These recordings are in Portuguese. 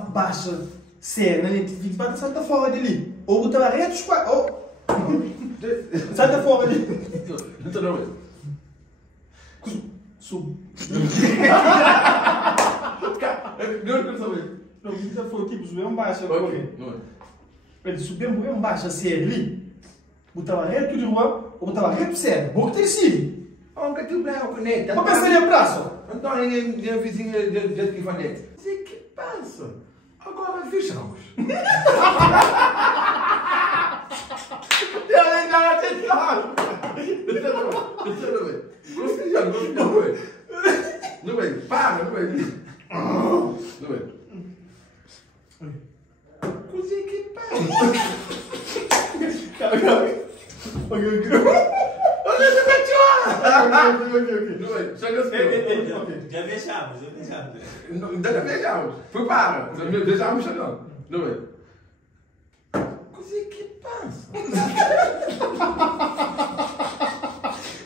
baixa sério, né? Fica para salta fora dali. Ou botar a rede dos quatro. Oh! Salta fora dali. Não, não. Sub. Não, você falou tipo, subir um baixo. Ok, não é. Ele subir um baixo sério ali. Botar a rede de rua, ou botar a rede sério. Boa que tem sim. Oh, que tu não conecta. Mas pensa ali a praça. António é a vizinha de Ivanete. O que passa? Agora fechamos. Eu nem dava atenção. Não é? Para, não é? Não é? Così que passa. Olha essa cachorra! Não é? Já fechamos. Ainda não fechamos. Foi para. Não fechamos não. Não é? Così que passa.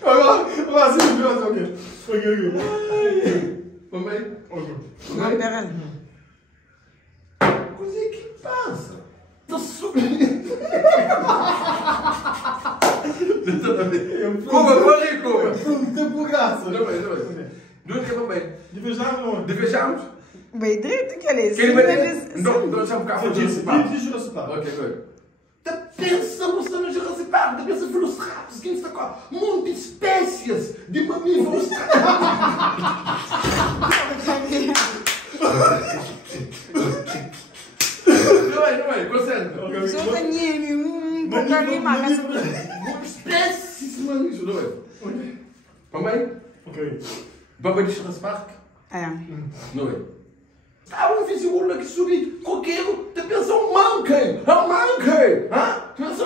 Agora sim, ok. Mamãe? Não, pera. Così que passa. Tô subindo. Como? Não tem graça. Não é? Não é, mamãe. De fechar não. De fechamos? Bem direito que ele Quem vai ter? Não, deixa um carro de Jurassic Park. Ok, good. Pensa no Jurassic Park, pensa nos Velociraptors, que está com um monte de espécies de mamíferos. Não é, concentra. Só tem porcaria, mas Espécies de mamíferos, não é? Mamãe? Ok. Mamãe de Jurassic Park? é. Não é? Há um vizinho que subiu coqueiro, te pensa um monkey! É um monkey! Hã? Pensa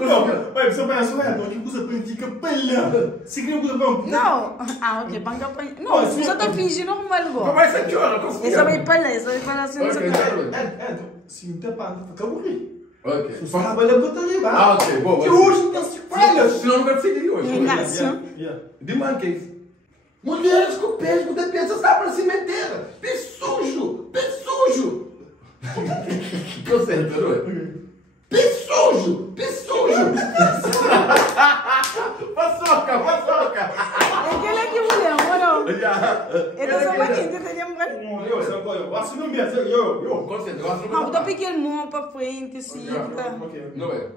Não, vai, você vai assumir, não, que usa politica palha. Se quer usa bom. Não. Ah, ok, banca pra... Não, você só tá fingindo normal, Como igual. é que eu não consigo? Essa vai palha, essa vai falar assim, não sei o que. Sim, tá pá, acabou aqui. Ok. Fala palha para ali, vai. Ah, ok, boa. Que hoje não se palha. Senão não vai decidir hoje. Engaço. De monkeys. Mulheres com pés no depende, está para cimenteira. Pé sujo! Pé sujo! Concentra, não é? Pé sujo! Pé sujo! Paçoca! Aquele aqui, mulher, moro. Já. Ele é só uma quinta, tem mulher. Não, eu sei qual eu. Assumi mesmo, eu. Concentra, eu acho que Ah, botar pequeno mão pra frente, assim, tá. Ok. não é?